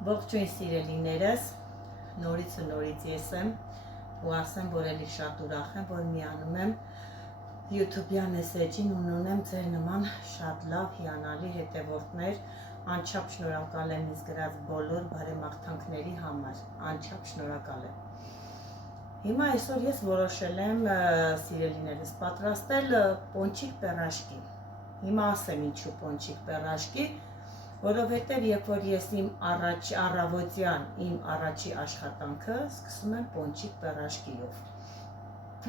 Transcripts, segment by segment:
Ողջույն սիրելիներս, նորից ես եմ ու ասեմ, որ էլի շատ ուրախ եմ, որ միանում եմ YouTube-յան էջին ու ունեմ ձեր նման շատ լավ հիանալի հետևորդներ, անչափ շնորհակալ եմ ինձ գրած բոլոր բարեմաղթանքների համար, անչափ շնորհակալ եմ։ Հիմա այսօր ես որոշել եմ սիրելիներս պատրաստել պոնչիկ պերաշկի։ Հիմա ասեմ ինչու պոնչիկ պերաշկի, որովհետև երբ որ ես իմ առավոտյան իմ առաջի աշխատանքը սկսում եմ պոնչիկ պերաշկիով։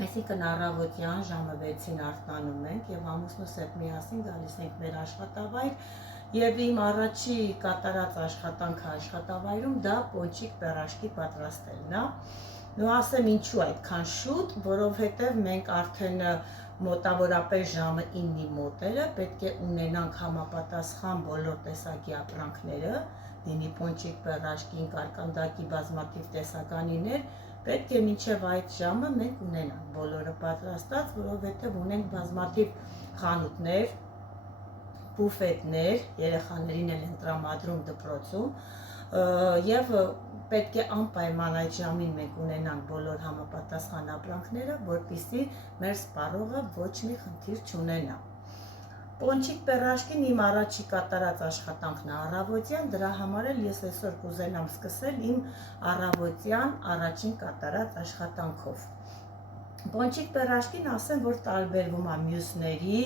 Այսինքն առավոտյան ժամը 6-ին արթնանում ենք եւ ամուսնուս հետ միասին գալիս ենք մեր աշխատավայր եւ իմ առաջի կատարած աշխատանքը աշխատավայրում դա պոնչիկ պերաշկի պատրաստելն է։ Ու ասեմ ինչու այդքան շուտ, որովհետև մենք արդեն մոտավորապես ժամը 9-ի մոտերը պետք է ունենանք համապատասխան բոլոր տեսակի ապրանքները, լինի պոնչիկ պերաշկին, կարկանդակի բազմաթիվ տեսականիներ, պետք է մինչև այդ ժամը մենք ունենանք բոլորը պատրաստած, որովհետև ունենք բազմաթիվ խանութներ, բուֆետներ, երեխաներին էլ են տրամադրում դպրոցում եւ պետք է անպայման այդ ժամին մենք ունենանք բոլոր համապատասխան ապրանքները, որպեսզի մեր սպառողը ոչ մի խնդիր չունենա։ Պոնչիկ պերաշկին իմ առաջի կատարած աշխատանքն է առավոտյան, դրա համար էլ ես այսօր կուզենամ սկսել իմ առավոտյան առաջին կատարած աշխատանքով։ Պոնչիկ պերաշկին ասեմ, որ տարբերվում է մյուսների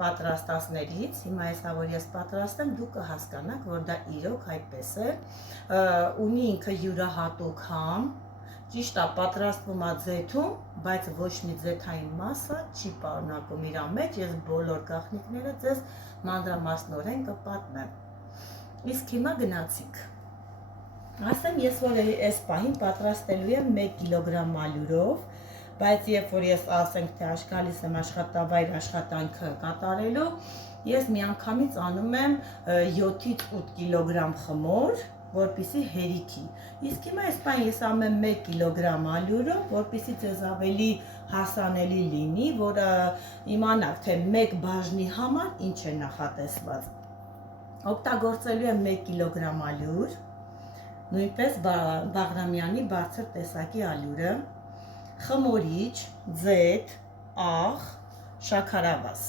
պատրաստածներից, հիմա այսա որ ես պատրաստեմ, դուք կհասկանաք, որ դա իրոք այդպես է, ունի ինքը յուրահատուկ համ, ճիշտ է պատրաստվում է ձեթում, բայց ոչ մի ձեթային մասը չի պարունակում իր մեջ, ես բոլոր գաղտնիքները ձեզ մանրամասնորեն կպատմեմ։ Իսկ հիմա գնացինք։ Ասեմ ես, որ այս պահին պատրաստելու եմ 1 կիլոգրամ ալյուրով, բայց երբ որ ես ասենք թե գալիս եմ աշխատավայր աշխատանքը կատարելու, ես միանգամից անում եմ 7-ից 8 կիլոգրամ խմոր, որպեսզի հերիքի։ Իսկ հիմա այս պահին ես անում եմ 1 կիլոգրամ ալյուրով, որպեսզի ձեզ ավելի հասանելի լինի, որ իմանաք, թե 1 բաժնի համար ինչ է նախատեսված։ Օգտագործելու եմ 1 կիլոգրամ ալյուր, նույնպես Բաղրամյանի բարձր տեսակի ալյուրը, խմորիչ, ձեթ, աղ, շաքարավազ։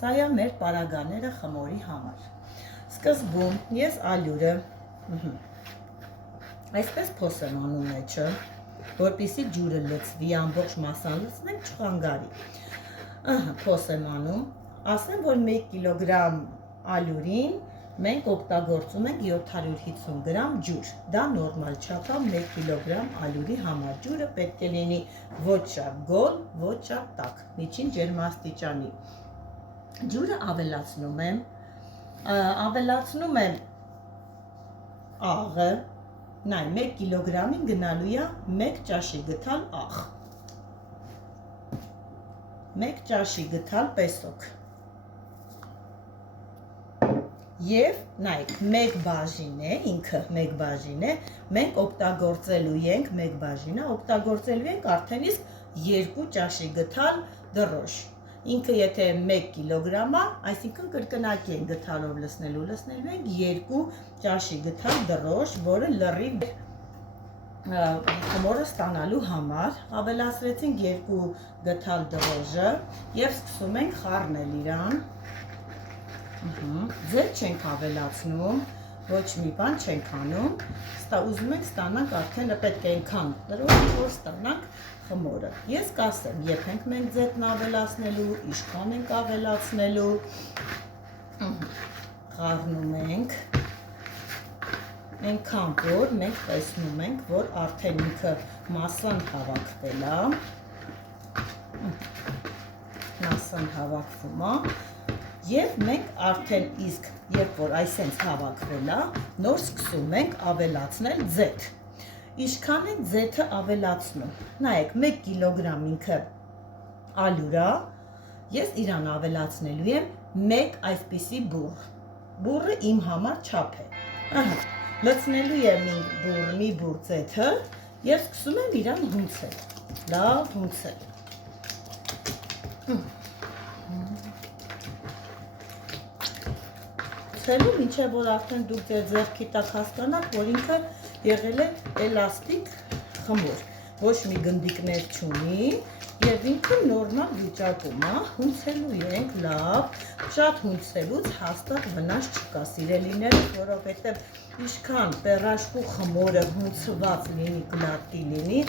Սա է մեր պարագաները խմորի համար։ Սկզբում ես ալյուրը այսպես փոսեմ անում մեջը, որպեսզի ջուրը լցվի, ամբողջ մասան լցնենք չխանգարի։ Փոսեմ անում, ասեմ, որ 1 կիլոգրամ ալյուրին մենք օգտագործում ենք 750 գրամ ջուր, դա նորմալ չափ է 1 կիլոգրամ ալյուրի համար, ջուրը պետք է լինի ոչ շատ գոլ, ոչ շատ տաք, միջին ջերմաստիճանի։ Ջուրը ավելացնում եմ աղը, նայ 1 կիլոգրամին գնալու է 1 ճաշի գթալ աղ, 1 ճաշի գթալ պեսոկ։ Եվ նայեք, 1 բաժին է, ինքը 1 բաժին է, մենք օգտագործելու ենք 1 բաժինը, օգտագործելու ենք արդեն իսկ 2 ճաշի գթալ դրոշ։ Ինքը եթե 1 կիլոգրամ է, այսինքն կրկնակի ենք գթալով լցնելու ենք 2 ճաշի գթալ դրոշ, որը լրիվ խմորը ստանալու համար ավելացրեցինք 2 գթալ դրոշը եւ սկսում ենք խառնել իրան։ Ձեթ չենք ավելացնում, ոչ մի բան չենք անում, ուզում ենք ստանանք արդեն պետք է այնքան դրոշ, որ ստանանք խմորը։ Ես կասեմ, երբ ենք մենք ձեթն ավելացնելու, ինչքան ենք ավելացնելու, խառնում ենք, այնքան որ մենք տեսնում ենք, որ արդեն ինքը մասսան հավաքվել է, մասսան հավաքվում է, եւ մենք արդեն իսկ երբ որ այսենց հավաքվել է, նոր սկսում ենք ավելացնել ձեթ։ Ինչքան ենք ձեթը ավելացնում։ Նայեք, 1 կիլոգրամ ինքը ալյուր է, ես իրան ավելացնելու եմ 1 այսպիսի բուռ։ Բուռը իմ համար չափ է։ Լցնելու եմ մի բուռ ձեթը եւ սկսում եմ իրան հունցել։ Լավ հունցել։ հունցելու, մինչև որ արդեն դուք ձեր ձեռքի տակ հասկանաք, որ ինքը եղել է էլաստիկ խմոր, ոչ մի գնդիկներ չունի եւ ինքը նորմալ վիճակում է, հունցելու ենք լավ, շատ հունցելուց հաստատ վնաս չկա սիրելիները, որովհետեւ ինչքան պերաշկու խմորը հունցված լինի, գլատի լինի,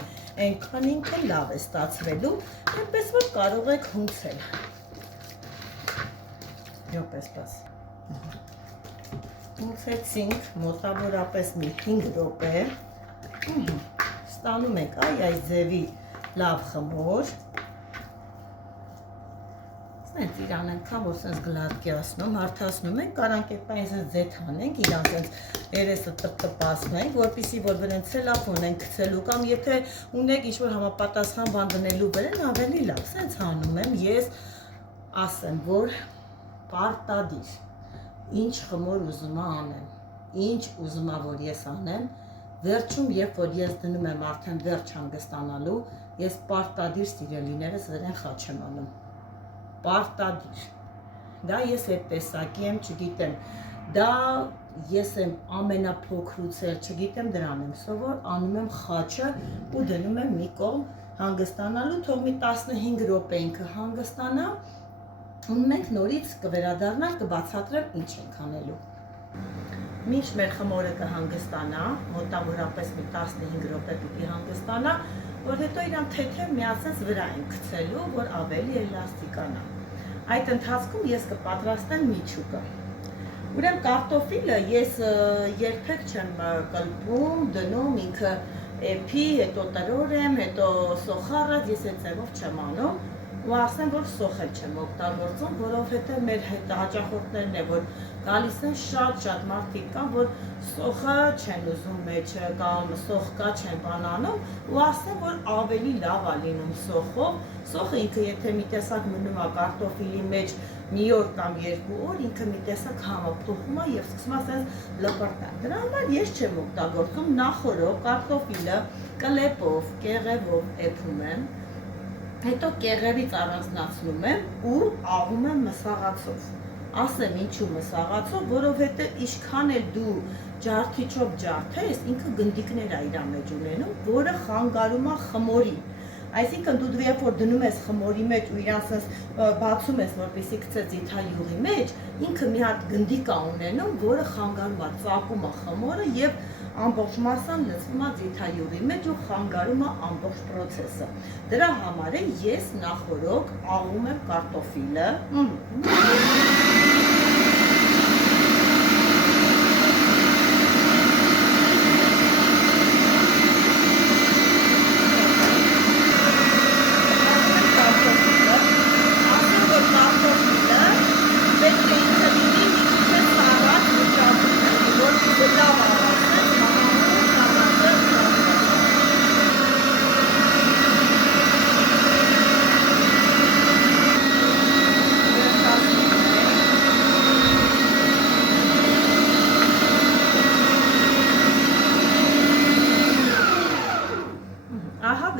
այնքան ինքը լավ է ստացվելու, այնպես որ կարող եք հունցել։ Յոպես Հունցեցինք մոտավորապես մի 5 րոպե, ստանում ենք այս ձևի լավ խմոր, սենց իրան ենքան, որ սենց գլատկյասնում, հարթասնում ենք, կարանք էպային սենց ձեթ հանենք, իրան սենց երեսը տպտպասնենք, որպիսի որ վրեն ցելոֆան ենք գցելու կամ եթե ունեք ինչ-որ համապատասխան բան դնելու վրան, ավելի լավ, սենց հանում եմ, ես ասեմ, որ պարտադիր, ինչ խմոր ուզում անեմ, ինչ ուզում որ ես անեմ, վերջում, երբ որ ես դնում եմ արդեն վերջ հանգստանալու, ես պարտադիր սիրելիներս վրան խաչ եմ անում, պարտադիր, դա ես այդ տեսակի եմ, չգիտեմ, դա ես եմ ամենափոքրուց էլ, չգիտեմ դրան եմ սովոր, անում եմ խաչը ու դնում եմ մի կողմ հանգստանալու, թող մի 15 րոպե ինքը հանգստանա, ու մենք նորից կվերադառնանք, կբացատրեմ ինչ ենք անելու։ Մինչ մեր խմորը կհանգստանա, մոտավորապես մի 15 րոպե պիտի հանգստանա, որ հետո իրան թեթև միացած վրա ենք գցելու, որ ավելի էլաստիկանա։ Այդ ընթացքում ես կպատրաստեմ միջուկը։ Ուրեմն կարտոֆիլը ես երբեք չեմ կլպում, դնում ինքը էփի, հետո տրորեմ, հետո սոխառած, ես այդ ձևով չեմ անում։ Ու ասեմ, որ սոխել չեմ օգտագործում, որովհետև մեր հետ հաճախորդներն է, որ գալիս են շատ մարդիկ կան, որ սոխը չեն ուզում մեջը կամ սոխկա չեն բանանում ու ասեմ, որ ավելի լավ է լինում սոխով, սոխը ինքը եթե մի տեսակ մնում է կարտոֆիլի մեջ մի օր կամ 2 օր, ինքը մի տեսակ համափոխում է եւ սկսում է ասես լպրտալ։ Դրա համար ես չեմ օգտագործում, նախորդ կարտոֆիլը կլեպով, կեղևով էփում եմ, հետո կեղևից առանձնացնում եմ ու աղում եմ մսաղացով։ Ասեմ ինչու մսաղացով, որովհետև ինչքան էլ դու ջարդիչով ջարդես, ինքը գնդիկներ է իր մեջ ունենում, որը խանգարում է խմորին։ Այսինքն դու երբ որ դնում ես խմորի մեջ ու իրան սենց բացում ես, որպեսզի գցես ձիթայուղի մեջ, ինքը մի հատ գնդիկ է ունենում, որը խանգարում է, ծակում է խմորը եւ ամբողջ մասան լցվում է ձիթայուղի մեջ ու խանգարում է ամբողջ process-ը։ Դրա համար է ես նախորոք աղում եմ կարտոֆիլը։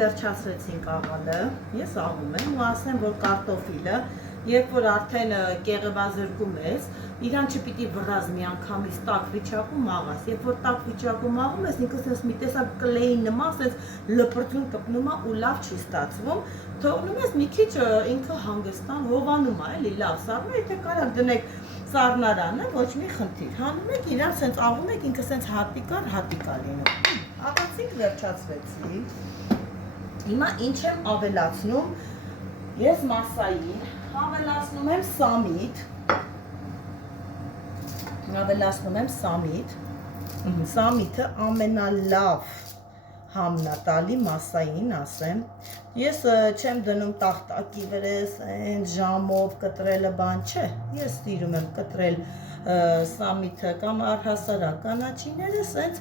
Վերջացրեցինք աղալը, ես աղում եմ ու ասեմ, որ կարտոֆիլը, երբ որ արդեն կեղևազրկում ես, իրան չպիտի վռազ մի անգամից տաք վիճակում աղաս, երբ որ տաք վիճակում աղում ես, ինքը սենց մի տեսակ կլեյի նման, սենց լպրծուն կպնում է ու լավ չի ստացվում, թողնում ես մի քիչ ինքը հանգստան հովանում է, էլի լավ սառնում, եթե կարակ դնեք սառնարանը, ոչ մի խնդիր, հանում եք իրան սենց աղում եք, ինքը սենց հատիկա լինում, աղացինք վերջացվեցինք։ Հիմա ինչ եմ ավելացնում, ես մասային ավելացնում եմ սամիտ, սամիթը ամենալավ համնատալի մասային ասեմ, ես չեմ դնում տախտակի վրես, ժամով կտրելը բան չէ, ես սիրում եմ կտրել սամիթը կամ առհասարակ կանաչիները սենց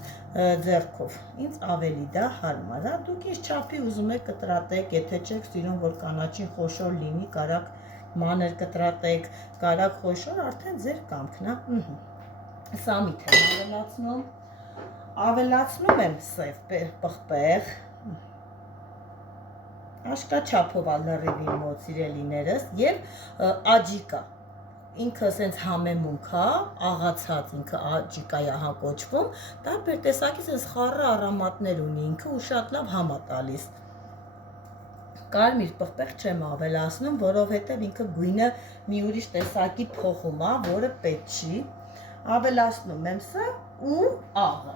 ձեռքով, ինձ ավելի դա հարմար է, դուք ինչ չափի ուզում եք կտրատեք, եթե չեք սիրում, որ կանաչին խոշոր լինի, կարակ մանր կտրատեք, կարակ խոշոր, արդեն ձեր կամքն է, սամիթ եմ ավելացնում եմ սև պղպեղ, աշկա չափով լրիվի մոտ սիրելիներս և աջիկա, ինքը սենց համեմունք է, աղացած ինքը աջիկայա հակոչվում, տարբեր տեսակի սենց խառը առամատներ ունի ինքը ու շատ լավ համ է տալիս։ Կարմիր պղպեղ չեմ ավելացնում, որովհետև ինքը գույնը մի ուրիշ տեսակի փոխում է, որը պետք չի։ Ավելացնում եմ սա ու աղը։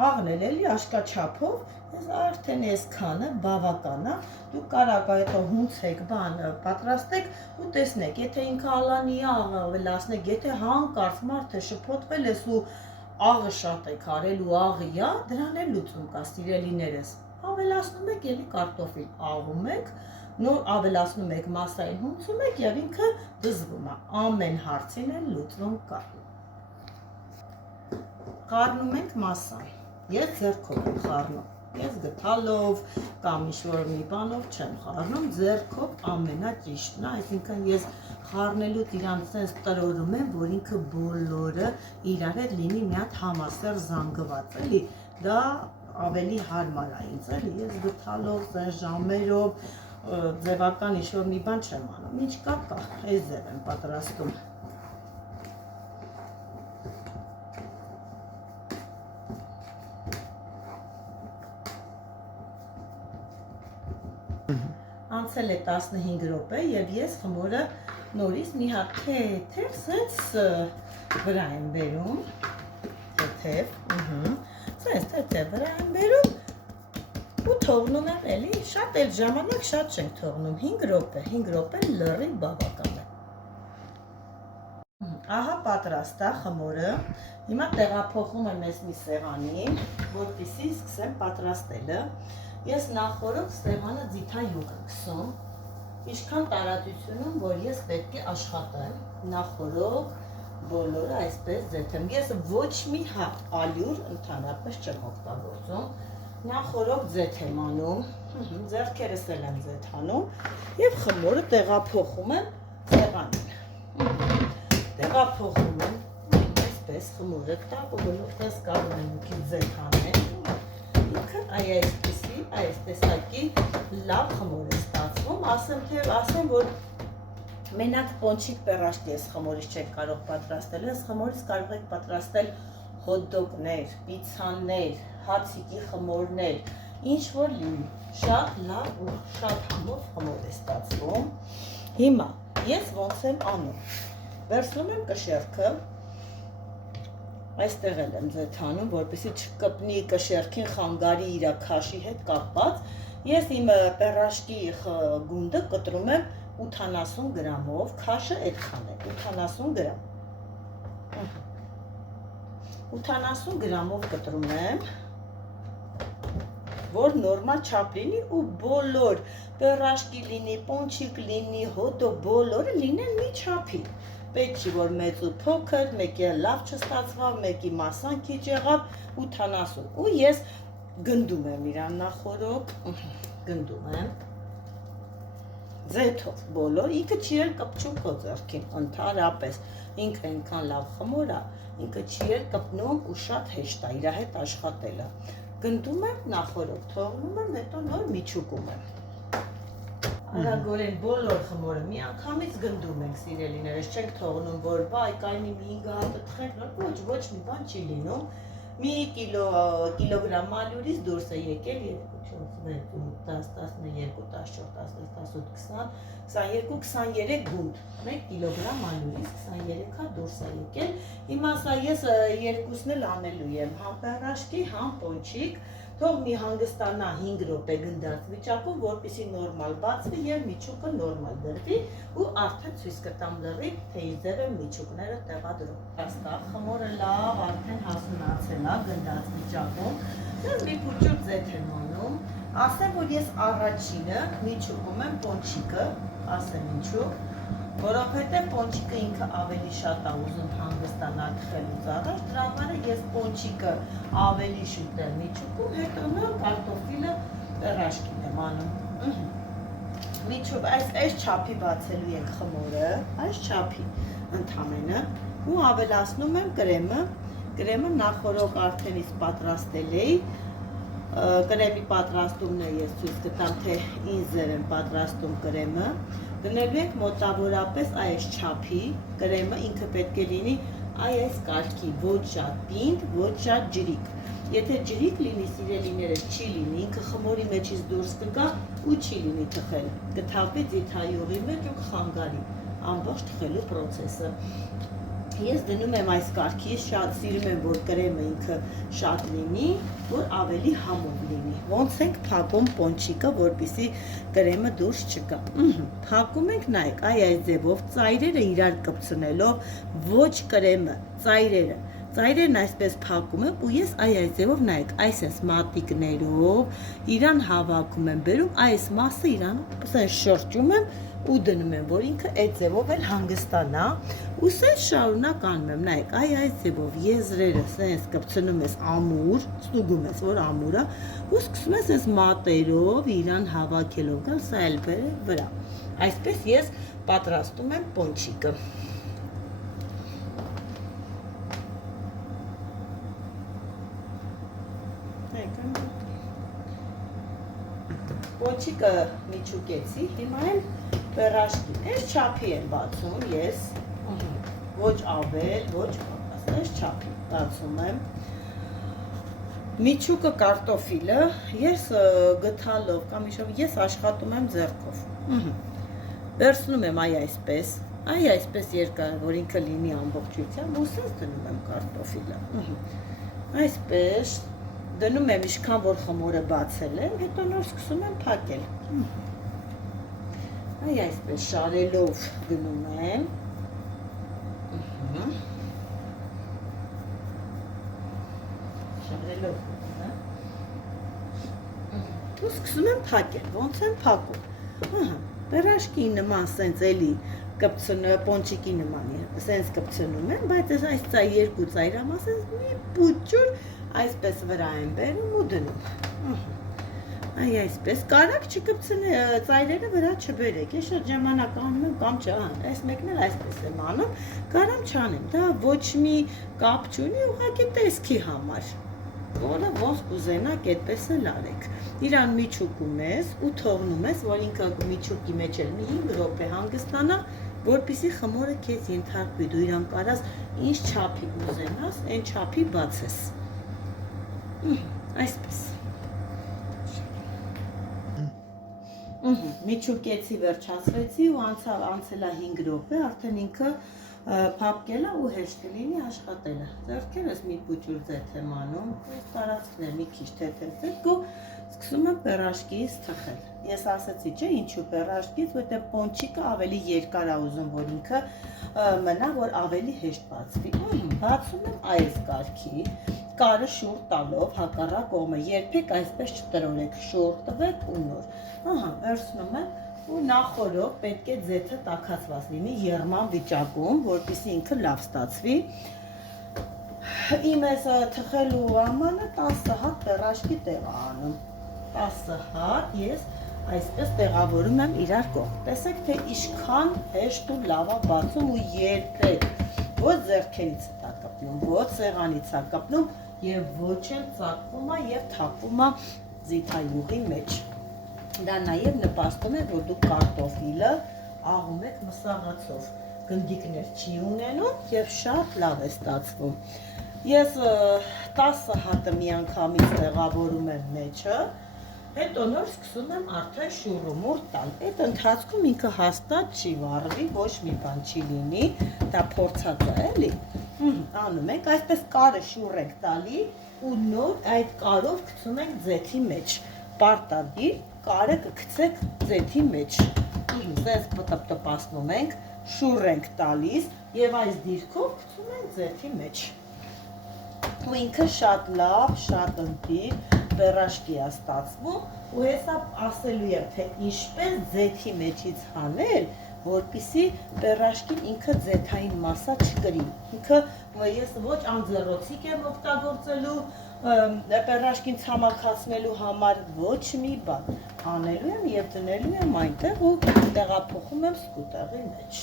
Աղն էլ էլի աշկաչափով, ես արդեն այսքանը բավական է, դուք կարող եք հունցեք, բան պատրաստեք ու տեսնեք, եթե ինքը ալանի աղ ավելացնեք, եթե հանկարծ մարդը շփոթվել ես ու աղը շատ եք արել ու աղի է, դրան էլ լուծում կա, սիրելիներս։ Ավելացնում եք էլի կարտոֆիլ աղում եք, նոր ավելացնում եք մասային հունցում եք և ինքը դզվում է, ամեն հարցին էլ լուծում կա։ Խառնում ենք մասան։ Ես ձեռքով եմ խառնում, ես գդալով կամ ինչ-որ մի բանով չեմ խառնում, ձեռքով ամենաճիշտն է, այսինքն ես խառնելուց իրան սենց տրորում եմ, որ ինքը բոլորը իրար հետ լինի մի հատ համասեռ զանգված, էլի, դա ավելի հարմար է ինձ, էլի, ես գդալով, սենց ժամերով, ձևական ինչ-որ մի բան չեմ անում, ինչ կա, այս ձև եմ պատրաստում։ Անցել է 15 րոպե և ես խմորը նորից մի հատ թեթև սենց վրա եմ բերում, թեթև, սենց թեթև վրա եմ բերում ու թողնում եմ էլի, շատ էլ ժամանակ շատ չենք թողնում, 5 րոպե լրիվ բավական է։ Ահա պատրաստ է խմորը, հիմա տեղափոխում եմ ես մի սեղանի, որպեսզի սկսեմ պատրաստելը։ Ես նախորդ սեղանը ձիթայուղ եմ քսում, ինչքան տարածությունում, որ ես պետք է աշխատեմ, նախորդ բոլորը այսպես ձեթեմ։ Ես ոչ մի հատ ալյուր ընդհանրապես չեմ օգտագործում, նախորդ ձեթ եմ անում, ձեռքերս էլ եմ ձեթանում և խմորը տեղափոխում եմ սեղանին։ Տեղափոխում եմ, այսպես խմորը տակ ու բոլորտես կարող եմ ուքի ձեթանել, ինքը այս տեսակի լավ խմոր է ստացվում, ասեմ, որ մենակ պոնչիկ պերաշտի ես խմորից չեք կարող պատրաստել, ես խմորից կարող եք պատրաստել հոթդոգներ, պիցցաներ, հացիկի խմորներ, ինչ որ լինի, շատ լավ ու շատ համով խմոր է ստացվում։ Հիմա ես ոնց եմ անում, վերցնում եմ կշեռքը, այստեղ էլ եմ ձեթանում, որպեսզի չկպնի կշեռքին խանգարի իր քաշի հետ կապված, ես իմ պերաշտի գունդը կտրում եմ 80 գրամով, քաշը այդքան է, 80 գրամ։ 80 գրամով կտրում եմ, որ նորմալ չափ լինի ու բոլոր պերաշտի լինի, պոնչիկ լինի, հոտդոգ բոլորը լինեն մի չափի։ Պետք չի, որ մեծ ու փոքր, մեկի լավ չստացվավ, մեկի մասան քիչ եղավ, 80 ու ես գնդում եմ իրան նախորդ, գնդում եմ ձեթով բոլոր, ինքը չի էլ կպչում քո ձեռքին, ընդհանրապես, ինքը այնքան լավ խմոր է, ինքը չի էլ կպնում ու շատ հեշտ է իր հետ աշխատելը։ Գնդում եմ նախորդ, թողնում եմ, հետո նոր միջուկում եմ։ Արագորեն բոլոր խմորը մի անգամից գնդում ենք, սիրելիներս, չենք թողնում, որ վայ կայնի մի 5 հատը թխենք, ոչ մի բան չի լինում, մի կիլոգրամ ալյուրից դուրս է եկել 2, 4, 6, 10, 12, 14, 16, 18, 20, 22, 23 գունդ, 1 կիլոգրամ ալյուրից 23-ը դուրս է եկել, հիմա սա ես երկուսն էլ անելու եմ, համ պերաշտի, համ պոնչիկ, թող մի հանգստանա 5 րոպե գնդած վիճակում, որպեսզի նորմալ բացվի և միջուկը նորմալ դրվի ու արդեն ցույց կտամ լրիվ, թե իր ձև եմ միջուկները տեղադրում։ Այստեղ խմորը լավ արդեն հասունացել է գնդած վիճակում, ես մի փուչուր ձեթ եմ անում, ասեմ, որ ես առաջինը միջուկում եմ պոնչիկը, ասեմ ինչու, որովհետև պոնչիկը ինքը ավելի շատ է ուզում հանգստանալ թխելուց առաջ, դրա համար ես պոնչիկը ավելի շուտ եմ միջուկում, հետո նոր կարտոֆիլը պերաշտին եմ անում։ Միջուկ, այս չափի բացելու ենք խմորը, այս չափի ընդամենը, ու ավելացնում եմ կրեմը, կրեմը նախորդ արդեն իսկ պատրաստել էի, Կրեմի պատրաստումն է ես ցույց կտամ, թե ինչ ձև եմ պատրաստում կրեմը։ Դնելու ենք մոտավորապես այս չափի, կրեմը ինքը պետք է լինի այս կարգի, ոչ շատ պինդ, ոչ շատ ջրիկ։ Եթե ջրիկ լինի, սիրելիներս, չի լինի, ինքը խմորի մեջից դուրս կգա ու չի լինի թխել։ Կթափվի ձիթայուղի մեջ ու կխանգարի ամբողջ թխելու process-ը։ Ես դնում եմ այս կարգի, շատ սիրում եմ, որ կրեմը ինքը շատ լինի, որ ավելի համով լինի։ Ոնց ենք փակում պոնչիկը, որպեսզի կրեմը դուրս չգա։ Փակում ենք, նայեք, այս ձևով ծայրերը իրար կպցնելով, ոչ կրեմը, ծայրերը։ Ծայրերն այսպես փակում եմ ու ես այս ձևով, նայեք, այս մատիկներով իրան հավաքում եմ, բերում այս մասը իրան շրջում եմ ու դնում եմ, որ ինքը այդ ձևով էլ հանգստանա ու սենց շարունակ անում եմ, նայեք, այս ձևով եզրերը սենց կպցնում ես ամուր, ստուգում ես, որ ամուր է ու սկսում ես այս մատերով իրան հավաքելով գալ, սա էլ վրա։ Այսպես ես պատրաստում եմ պոնչիկը։ Պոնչիկը միջուկեցի, հիմա էլ պերաշկին, այս չափի եմ բացում ես, ոչ ավել, ոչ պակաս, այս չափի բացում եմ։ Միջուկը կարտոֆիլը ես գթալով կամ իշով ես աշխատում եմ ձեռքով։ Վերցնում եմ այսպես, այսպես երկար, որ ինքը լինի ամբողջությամբ, ու սենց դնում եմ կարտոֆիլը։ Այսպես դնում եմ ինչքան որ խմորը բացել եմ, հետո նոր սկսում եմ փակել։ Այսպես շարելով գնում եմ։ Շարելով գնում եմ։ Ու սկսում եմ փակել, ոնց եմ փակում։ Պերաշկի նման սենց էլի պոնչիկի նման սենց կպցնում եմ, բայց այս երկու ծայրամասը մի պուճուր այսպես վրա եմ բերում ու դնում։ Այսպես, կարակ չկպցնե, ծայրերը վրա չբերեք, ես շատ ժամանակ անում եմ կամ չան, այս մեկն էլ այսպես եմ անում, կարամ չանեմ, դա ոչ մի կապ չունի, ուղղակի տեսքի համար, որը ոնց կուզենաք, այդպես էլ արեք։ Իրան միջուկում ես ու թողնում ես, որ ինքը միջուկի մեջ էլ մի 5 րոպե հանգստանա, որպեսզի խմորը քեզ ենթարկվի, դու իրան կարաս ինչ չափի ուզենաս, այն չափի բացես։ Այսպես։ Միջուկեցի, վերջացրեցի ու անցել է 5 րոպե, արդեն ինքը փափկել է ու հեշտ կլինի աշխատելը։ Ձեռքերս մի փուճուր ձեթ եմ անում, տարածքն է մի քիչ թեթև ու սկսում եմ պերաշկից թխել։ Ես ասացի, չէ, ինչու պերաշկից, որտեղ պոնչիկը ավելի երկար է ուզում, որ ինքը մնա, որ ավելի հեշտ բացվի։ Բացում եմ այս կարգի, կարը շուռ տալով հակառակ կողմը, երբեք այսպես չտրորեք, շուռ տվեք ու նոր։ Վերցնում եմ ու նախորդ պետք է ձեթը տաքացված լինի եռման վիճակում, որպեսզի ինքը լավ ստացվի։ Իմ այս թխելու ամանը 10 հատ պերաշկի տեղ է անում։ 10 հատ ես այսպես տեղավորում եմ իրար կողմ։ Տեսեք, թե ինչքան հեշտ ու լավ է բացում ու երբեք ոչ ձեռքերից է կպնում, ոչ սեղանից է կպնում եւ ոչ էլ ծակվում է եւ թափվում է ձիթայուղի մեջ։ Դա նաև նպաստում է, որ դուք կարտոֆիլը աղում եք մսաղացով, գնդիկներ չի ունենում և շատ լավ է ստացվում։ Ես 10 հատը միանգամից տեղավորում եմ մեջը, հետո նոր սկսում եմ արդեն շուռումուռ տալ։ Այդ ընթացքում ինքը հաստատ չի վառվի, ոչ մի բան չի լինի, դա փորձած է էլի։ Անում ենք, այսպես կարը շուռ ենք տալի ու նոր այդ կարով գցում ենք ձեթի մեջ, պարտադիր կարը կգցեք ձեթի մեջ, սենց պտպտպացնում ենք, շուռ ենք տալիս և այս դիրքով գցում ենք ձեթի մեջ։ Ու ինքը շատ լավ, շատ ընտիր պերաշկի է ստացվում ու հեսա ասելու եմ, թե ինչպես ձեթի մեջից հանել, որպեսզի պերաշկին ինքը ձեթային մասա չկրի։ Ինքը ես ոչ անձեռոցիկ եմ օգտագործելու պերաշկին ցամաքացնելու համար, ոչ մի բան։ Անելու եմ և դնելու եմ այնտեղ ու տեղափոխում եմ սկուտեղի մեջ։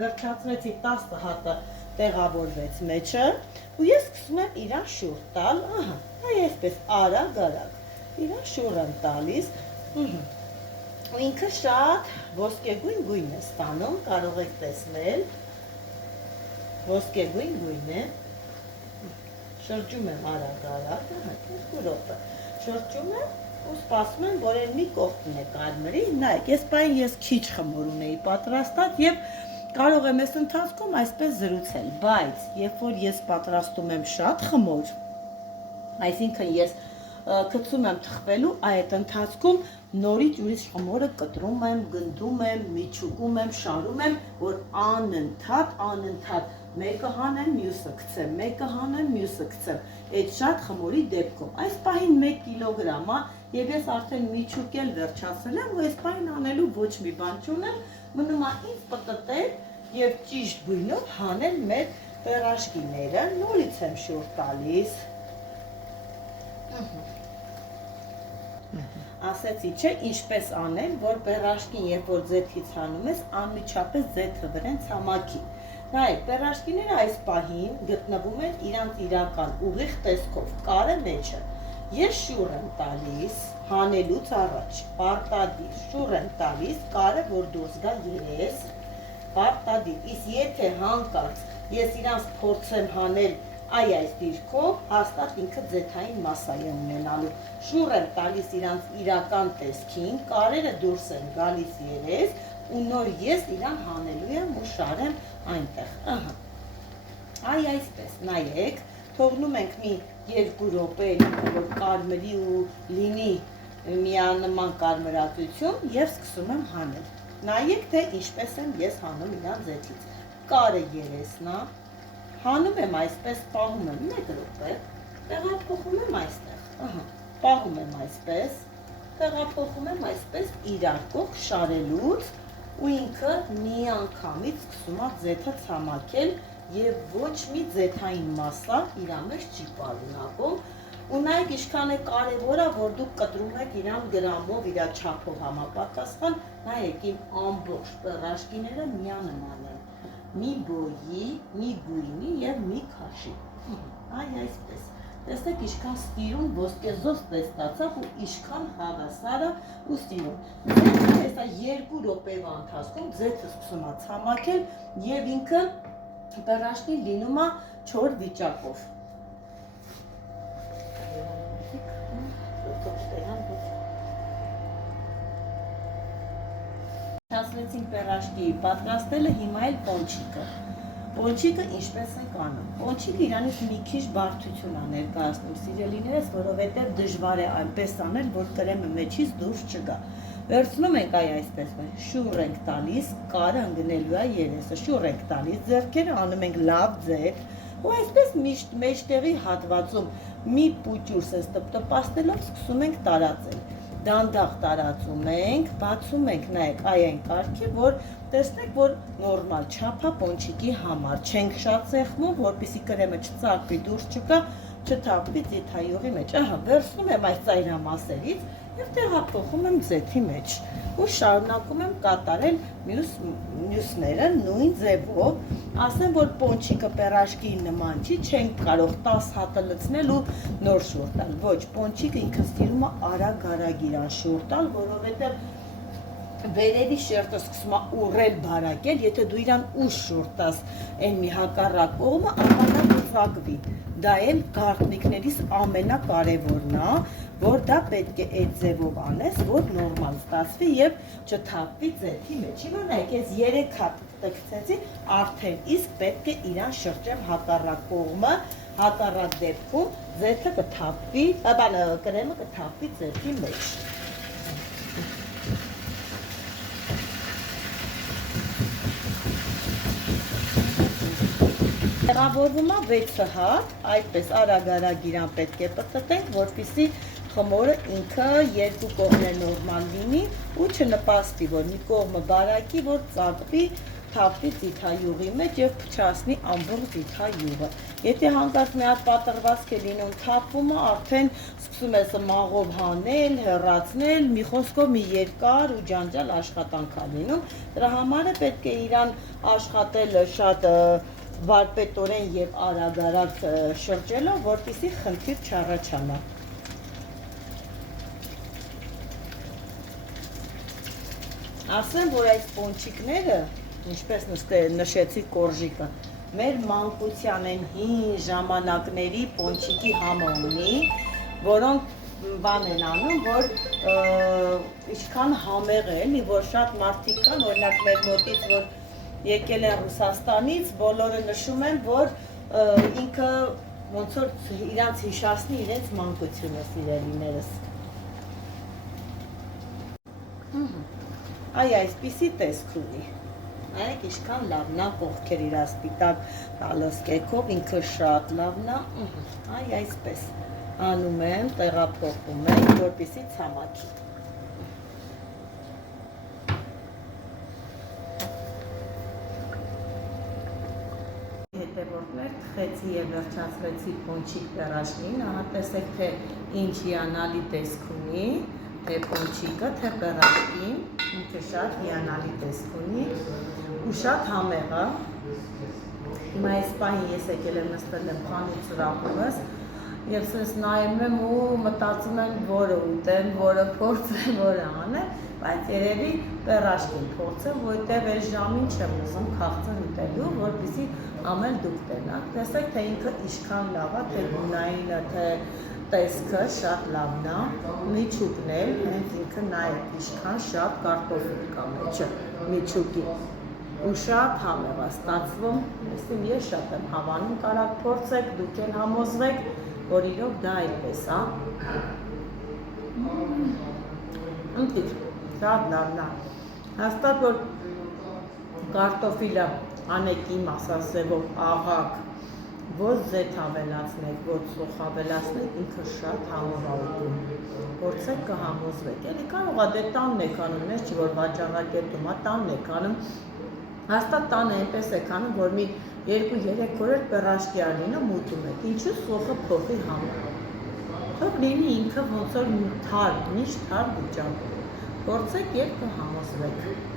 Վերջացրեցի 10 հատը տեղավորվեց մեջը ու ես սկսում եմ իրան շուռ տալ, այսպես արագ-արագ։ իրան շուռ եմ տալիս, ու ինքը շատ ոսկեգույն գույն է ստանում, կարող եք տեսնել, ոսկեգույն գույն է, շրջում եմ արագ-արագ, 2 րոպե, շրջում եմ ու սպասում եմ, որ էլ մի կողքն է կարմրի, նայեք, ես պայն ես քիչ խմոր ունեի պատրաստած և կարող եմ այս ընթացքում այսպես զրուցել, բայց երբ որ ես պատրաստում եմ շատ խմոր, այսինքն ես գցում եմ թխվելու, այդ ընթացքում նորից ուրիշ խմորը կտրում եմ, գնդում եմ, միջուկում եմ, շարում եմ, որ անընդհատ մեկը հանեմ, մյուսը գցեմ, մեկը հանեմ, մյուսը գցեմ, այդ շատ խմորի դեպքում։ Այս պահին 1 կիլոգրամ է, եւ ես արդեն միջուկել վերջացել եմ, ու այս պահին անելու ոչ մի բան չունեմ, մնում է ինձ պտտել եւ ճիշտ գույնով հանել մեր պերաշկիները, նորից եմ շուռ տալիս։ Ասեցի չէ, ինչպես անել, որ պերաշկին, երբ որ ձեթից հանում ես, անմիջապես ձեթը վրան ցամաքի։ Նայեք, պերաշկիները այս պահին գտնվում են իրանց իրական ուղիղ տեսքով, կարը մեջը։ Ես շուռ եմ տալիս, հանելուց առաջ, պարտադիր, շուռ եմ տալիս, կարը որ դուրս գա երես, պարտադիր, իսկ եթե հանկարծ ես իրանց փորձեմ հանել այս դիրքով, հաստատ ինքը ձեթային մասա է ունենալու։ Շուռ եմ տալիս իրանց իրական տեսքին, կարերը դուրս են գալիս երես, ու նոր ես իրան հանելու եմ ու շարեմ այնտեղ, այսպես, նայեք, թողնում ենք մի 2 րոպե, որ կարմրի ու լինի միանման կարմրածություն և սկսում եմ հանել։ Նայեք, թե ինչպես եմ ես հանում իրան ձեթից։ Կարը երեսնա, հանում եմ այսպես, պահում եմ 1 րոպե, տեղափոխում եմ այստեղ, պահում եմ այսպես, տեղափոխում եմ այսպես իրար կողք շարելուց, ու ինքը մի անգամից սկսում է ձեթը ցամաքել եւ ոչ մի ձեթային մասա իր մեջ չի պարունակում, ու նայեք ինչքան է կարևոր է, որ դուք կտրում եք իրան գրամով, իր չափով համապատասխան, նայեք իմ ամբողջ պերաշկիները միանման են, մի բոյի, մի գույնի եւ մի քաշի, այսպես, տեսեք ինչքան ստիրուն ոսկեզօծ տեստացավ ու ինչքան հավասար է ու ստիրուն։ Ձեթը հեսա 2 րոպեվա ընթացքում ձեթը սկսում է ցամաքել եւ ինքը պերաշկին լինում է չոր վիճակով։ Ասացինք պերաշկի պատրաստելը, հիմա էլ պոնչիկը։ Պոնչիկը ինչպես ենք անում։ Պոնչիկը իրանից մի քիչ բարդություն է ներկայացնում, սիրելիներս, որովհետև դժվար է այնպես անել, որ կրեմը մեջից դուրս չգա։ Վերցնում ենք այսպես, շուռ ենք տալիս, կարը ընկնելու է երեսը, շուռ ենք տալիս, ձեռքերը անում ենք լավ ձեթ, ու այսպես միշտ մեջտեղի հատվածում մի պուճուր սենց տպտպացնելով սկսում ենք տարածել։ Դանդաղ տարածում ենք, բացում ենք, նայեք, այն կարգի, որ տեսնեք, որ նորմալ չափ է պոնչիկի համար, չենք շատ սեղմում, որպեսզի կրեմը չծակվի, դուրս չգա, չթափվի ձիթայուղի մեջ։ Վերցնում եմ այս ծայրամասերից եւ տեղափոխում եմ ձեթի մեջ ու շարունակում եմ կատարել մյուսները նույն ձևով, ասեմ, որ պոնչիկը պերաշկի նման չի, չենք կարող 10 հատը լցնել ու նոր շուռ տալ, ոչ, պոնչիկը ինքը ստիլում է արագ-արագ իրան շուռ տալ, որովհետև վերևի շերտը սկսում է ուռել բարակել, եթե դու իրան ուշ շուռ տաս այն մի հակառակ կողմը, ապա նա կծակվի։ Դա էլ գաղտնիքներից ամենակարևորն է, որ դա պետք է այդ ձևով անես, որ նորմալ ստացվի եւ չթափվի ձեթի մեջ։ Հիմա նայեք, ես 3 հատ տքցեցի, արդեն իսկ պետք է իրան շրջեմ հակառակ կողմը, հակառակ դեպքում ձեթը կթափվի, կրեմը կթափվի ձեթի մեջ։ Տեղավորվում է 6 հատ, այդպես արագ-արագ իրան պետք է պտտենք, որպեսզի խմորը ինքը 2 կողմն նորմալ լինի ու չնպաստի, որ մի կողմը բարակի, որ ծակվի, թափվի ձիթայուղի մեջ եւ փչացնի ամբողջ ձիթայուղը։ Եթե հանկարծ մի հատ պատրվածք է լինում թափվում է, արդեն սկսում ես մաղով հանել, հեռացնել, մի խոսքով մի երկար ու ջանջալ աշխատանք է լինում։ Դրա համար է պետք է իրան աշխատել շատ վարպետորեն եւ արագ-արագ շրջելով, որպեսզի խնդիր չառաջանա։ Ասեմ, որ այս պոնչիկները, ինչպես նշեցի կորժիկը, մեր մանկության են հին ժամանակների պոնչիկի համը ունի, որոնք բան են անում, որ ինչքան համեղ է, էլի, որ շատ մարդիկ կան, օրինակ մեր մոտից, որ եկել են Ռուսաստանից, բոլորը նշում են, որ ինքը ոնց որ իրանց հիշացնի իրենց մանկությունը, սիրելիներս։ Այ այսպիսի տեսք ունի։ Այեք ինչքան լավն է, կողքեր իր սպիտակ տալոսկեքով, ինքը շատ լավն է։ Այ այսպես անում եմ, տեղափոխում եմ, որպեսզի ցամաքի։ Հետևորդներ, թխեցի եւ վերջացրեցի պոնչիկ պերաշկին, ահա տեսեք թե ինչ հիանալի տեսք ունի, թե պոնչիկը, թե պերաշկին, ինքը շատ հիանալի տեսք ունի ու շատ համեղ է։ Հիմա այս պահին ես եկել եմ նստել եմ խանութ սրահումս եւ սենց նայում եմ ու մտածում եմ որը ուտեմ, որը փորձեմ, որը անեմ, բայց երևի պերաշկին փորձեմ, որտեղ այս ժամին չեմ ուզում քաղցր ուտելու, որպեսզի ամեն դուք տենաք։ Տեսեք թե ինքը ինչքան լավ է, թե գունայինը, թե տեսքը շատ լավն է, միջուկն էլ, հենց ինքը նայեք ինչքան շատ կարտոֆիլ կա մեջը, միջուկի ու շատ համեղ է ստացվում, ես շատ եմ հավանում, կարակ փորձեք, դուք էլ համոզվեք, որ իրոք դա այդպես է։ Ընտիր, շատ լավն է։ Հաստատ որ կարտոֆիլը անեք իմ ասասևով աղակ, ոչ զեթ ավելացնեք, ոչ սոխ ավելացնեք, ինքը շատ համով է ուտում։ Փորձեք կհամոզվեք։ Էլի կարող է դե տանն եք անում, ես չի որ վաճառակետում է, տանն եք անում։ Հաստատ տանը այնպես եք անում, որ մի 2-3 օր էլ պերաշկի ալինը մուտում եք, ինչու սոխը փոխի համը։ Թող լինի ինքը ոնց որ թար, միշտ թար վիճակում։ Փորձեք եւ կհամոզվեք։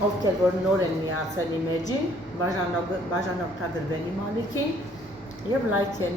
Ովքեր որ նոր են միացել իմ էջին, բաժանորդագրվեն իմ ալիքին եւ լայքեն։